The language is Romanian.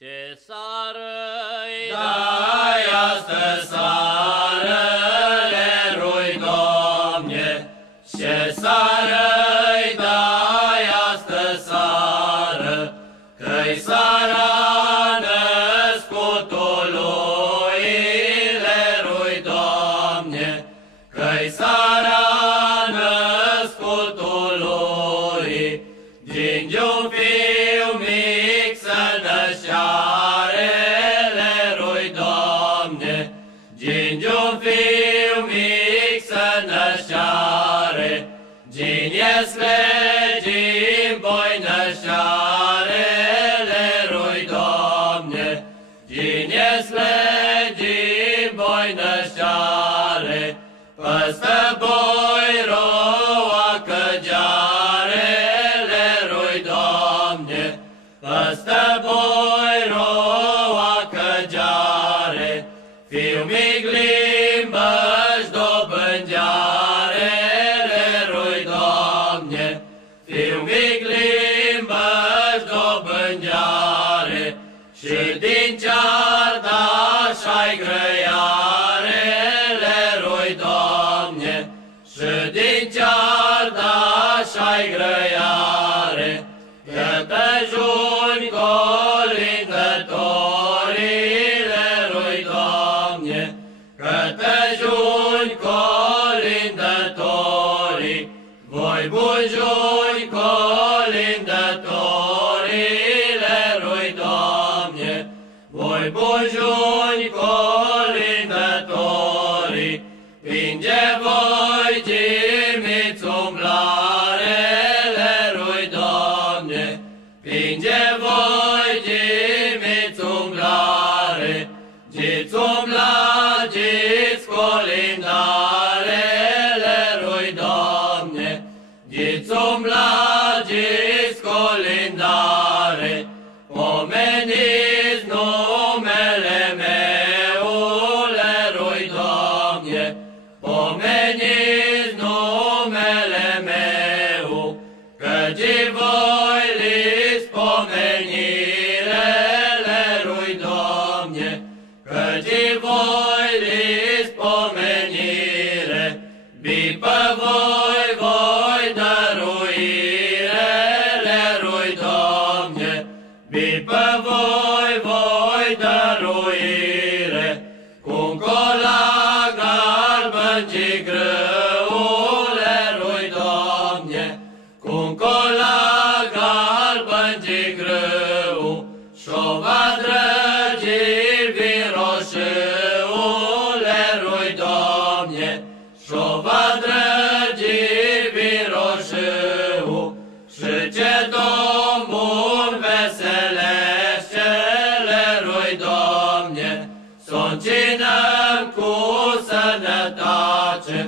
Ce sară-i dai astă sară, lerui Domne, ce sară-i dai astă sară, că-i sara născutului, lerui Domne, că-i sara născutului, din-un fiu mic să nășeare, lerui Domne, din-un fiu mic să nășeare, din-iesle, din-boi nășeare, lerui Domne, din-iesle, din-boi nășeare, păstă boi roa căgeare, lerui Domne, păstă boi roa căgeare, fiu mic limbă-și dobândeare, lerui Domne, fiu mic limbă-și dobândeare, și din ceardaș-ai grăiare, lerui Domne, și din ceardaș-ai grăiare, că tăjuni colindătorii, lerui Domne, că tăjuni colindătorii, voi bujuni colindătorii, lerui Domne, voi bujuni colindătorii, pinge voi gimiți umblare, lerui Domne, pinge voi gimiți umblare, giți umbla, giți colindare, lerui Domne, giți umbla, giți colindare, pomeniți numele meu, lerui Domne, pomeniți numele meu, căci voi li-s pomenire, lerui Domne, căci voi li-s pomenire, bipă voi dăruire, lerui Domne, bipă voi dăruire, cum cola galben-ci grâu, lerui Domne, cum cola galben-ci grâu, și-o va drăgi vin roșiu, lerui Domne, și-o va drăgi vin roșiu, și ce Domnul veselește, lerui Domne, s-o ținem cu sănătate.